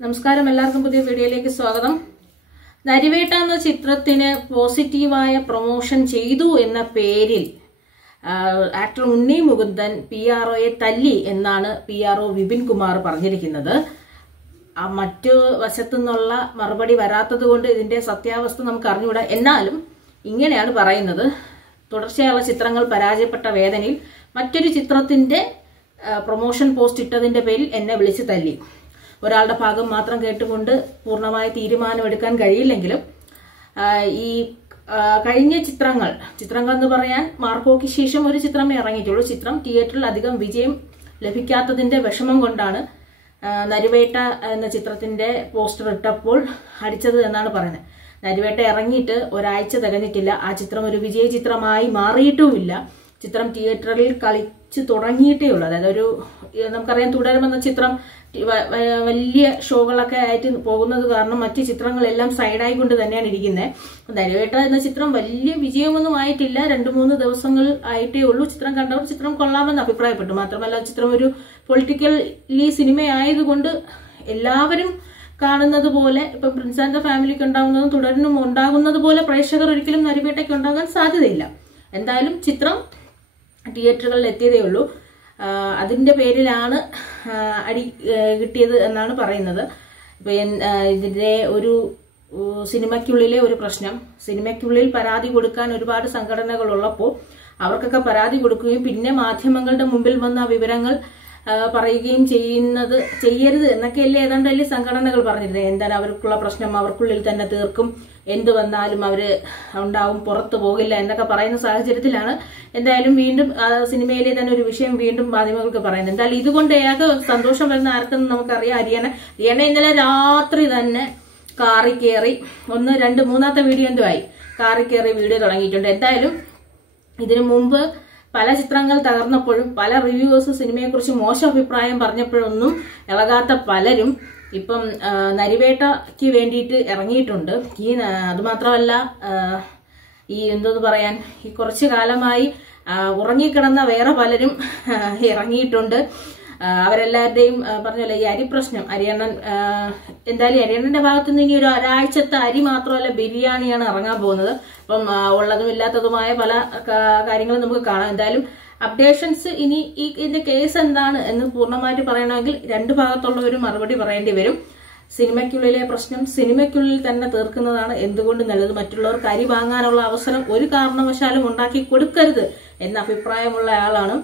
നമസ്കാരം, എല്ലാവർക്കും പുതിയ വീഡിയോയിലേക്ക് സ്വാഗതം. നരിവേട്ട എന്ന ചിത്രത്തിന് പോസിറ്റീവായ പ്രൊമോഷൻ ചെയ്തു എന്ന പേരിൽ ആക്ടർ ഉണ്ണി മുകുന്ദൻ PROയെ തല്ലി എന്നാണ് PRO വിപിൻ കുമാർ പറഞ്ഞിരിക്കുന്നത്. മറ്റു വശത്തു നിന്നുള്ള മറുപടി വരാത്തത് കൊണ്ട് ഇതിന്റെ സത്യാവസ്ഥ നമുക്ക് അറിഞ്ഞുകൂടാ. എന്നാലും ഇങ്ങനെയാണ് പറയുന്നത്: തുടർച്ചയായുള്ള ചിത്രങ്ങൾ പരാജയപ്പെട്ട വേദനയിൽ മറ്റൊരു ചിത്രത്തിന്റെ പ്രൊമോഷൻ പോസ്റ്റ് ഇട്ടതിന്റെ പേരിൽ എന്നെ വിളിച്ച് തല്ലി. ഒരാളുടെ ഭാഗം മാത്രം കേട്ടുകൊണ്ട് പൂർണ്ണമായ തീരുമാനമെടുക്കാൻ കഴിയില്ലെങ്കിലും ഈ കഴിഞ്ഞ ചിത്രങ്ങൾ എന്ന് പറയാൻ മാർക്കോയ്ക്ക് ശേഷം ഒരു ചിത്രമേ ഇറങ്ങിയിട്ടുള്ളൂ. ചിത്രം തിയേറ്ററിൽ അധികം വിജയം ലഭിക്കാത്തതിന്റെ വിഷമം കൊണ്ടാണ് നരിവേട്ട എന്ന ചിത്രത്തിന്റെ പോസ്റ്റർ ഇട്ടപ്പോൾ അടിച്ചത് എന്നാണ് പറയുന്നത്. നരിവേട്ട ഇറങ്ങിയിട്ട് ഒരാഴ്ച തികഞ്ഞിട്ടില്ല. ആ ചിത്രം ഒരു വിജയ ചിത്രമായി മാറിയിട്ടുമില്ല. ചിത്രം തിയേറ്ററിൽ കളിച്ചു തുടങ്ങിയിട്ടേ ഉള്ളൂ. അതായത് നമുക്കറിയാം, തുടരുമെന്ന ചിത്രം വലിയ ഷോകളൊക്കെ ആയിട്ട് പോകുന്നത് കാരണം മറ്റ് ചിത്രങ്ങളെല്ലാം സൈഡായിക്കൊണ്ട് തന്നെയാണ് ഇരിക്കുന്നത്. നരിവേട്ട എന്ന ചിത്രം വലിയ വിജയമൊന്നും ആയിട്ടില്ല. 2-3 ദിവസങ്ങൾ ആയിട്ടേ ഉള്ളൂ. ചിത്രം കണ്ടവർ ചിത്രം കൊള്ളാമെന്ന് അഭിപ്രായപ്പെട്ടു. മാത്രമല്ല, ചിത്രം ഒരു പൊളിറ്റിക്കലി സിനിമയായതുകൊണ്ട് എല്ലാവരും കാണുന്നത് പോലെ, ഇപ്പൊ പ്രിൻസ് ആൻഡ് ദ ഫാമിലിക്ക് ഉണ്ടാകുന്നതും തുടരിനും ഉണ്ടാകുന്നത് പോലെ പ്രേക്ഷകർ ഒരിക്കലും നരിവേട്ടയ്ക്ക് ഉണ്ടാകാൻ സാധ്യതയില്ല. എന്തായാലും ചിത്രം തിയേറ്ററുകളിൽ എത്തിയതേ ഉള്ളൂ. അതിന്റെ പേരിലാണ് അടി കിട്ടിയത് എന്നാണ് പറയുന്നത്. ഇപ്പൊ ഇതിന്റെ ഒരു സിനിമയ്ക്കുള്ളിലെ ഒരു പ്രശ്നം, സിനിമയ്ക്കുള്ളിൽ പരാതി കൊടുക്കാൻ ഒരുപാട് സംഘടനകൾ ഉള്ളപ്പോൾ അവർക്കൊക്കെ പരാതി കൊടുക്കുകയും പിന്നെ മാധ്യമങ്ങളുടെ മുമ്പിൽ വന്ന വിവരങ്ങൾ പറയുകയും ചെയ്യരുത് എന്നൊക്കെയല്ലേ ഏതാണ്ട് വലിയ സംഘടനകൾ പറഞ്ഞിരുന്നത്. എന്തായാലും അവർക്കുള്ള പ്രശ്നം അവർക്കുള്ളിൽ തന്നെ തീർക്കും, എന്ത് വന്നാലും അവര് ഉണ്ടാവും, പുറത്തു പോകില്ല എന്നൊക്കെ പറയുന്ന സാഹചര്യത്തിലാണ് എന്തായാലും വീണ്ടും സിനിമയിലെ തന്നെ ഒരു വിഷയം വീണ്ടും മാധ്യമങ്ങൾക്ക് പറയുന്നത്. എന്തായാലും ഇതുകൊണ്ട് ഏക സന്തോഷം വരുന്ന ആർക്കെന്ന് നമുക്കറിയാം. ഹരിയാന ഇന്നലെ രാത്രി തന്നെ കാറി കയറി 1, 2, 3ാമത്തെ വീഡിയോ എന്തുമായി കാറി കയറി വീഡിയോ തുടങ്ങിയിട്ടുണ്ട്. എന്തായാലും ഇതിനു മുമ്പ് പല ചിത്രങ്ങൾ തകർന്നപ്പോഴും പല റിവ്യൂവേഴ്സ് സിനിമയെക്കുറിച്ച് മോശം അഭിപ്രായം പറഞ്ഞപ്പോഴൊന്നും ഇളകാത്ത പലരും ഇപ്പം നരിവേട്ടയ്ക്ക് വേണ്ടിയിട്ട് ഇറങ്ങിയിട്ടുണ്ട്. അതുമാത്രമല്ല, എന്തോന്ന് പറയാൻ, ഈ കുറച്ചു കാലമായി ഉറങ്ങിക്കിടന്ന വേറെ പലരും ഇറങ്ങിയിട്ടുണ്ട്. അവരെല്ലാവരുടെയും പറഞ്ഞല്ലേ ഈ അരി പ്രശ്നം. എന്തായാലും അരിയണ്ണന്റെ ഭാഗത്തു നിന്ന് ഇനി ഒരാഴ്ചത്തെ അരി മാത്രമല്ല ബിരിയാണിയാണ് ഇറങ്ങാൻ പോകുന്നത്. അപ്പം ഉള്ളതും ഇല്ലാത്തതുമായ പല കാര്യങ്ങളും നമുക്ക് കാണാം. എന്തായാലും അപ്ഡേഷൻസ് ഇനി ഇതിന്റെ കേസ് എന്താണ് എന്ന് പൂർണ്ണമായിട്ട് പറയണമെങ്കിൽ 2 ഭാഗത്തുള്ളവരും മറുപടി പറയേണ്ടി വരും. സിനിമയ്ക്കുള്ളിലെ പ്രശ്നം സിനിമയ്ക്കുള്ളിൽ തന്നെ തീർക്കുന്നതാണ് എന്തുകൊണ്ട് നല്ലത്. മറ്റുള്ളവർക്ക് അരി വാങ്ങാനുള്ള അവസരം ഒരു കാരണവശാലും ഉണ്ടാക്കി കൊടുക്കരുത് എന്ന അഭിപ്രായമുള്ള ആളാണ്.